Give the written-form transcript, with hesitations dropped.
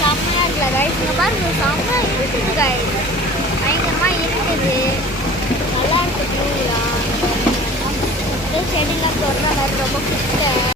செம்மையாக இருக்குல்ல கைஸ். இங்கே பாருங்க செம்மையாக இருக்குது கைஸ். பயங்கரமாக இருக்குது. நல்லா இருக்குது வியூலாம். செடிலாம் தொடர்ற மாதிரி ரொம்ப கிட்ட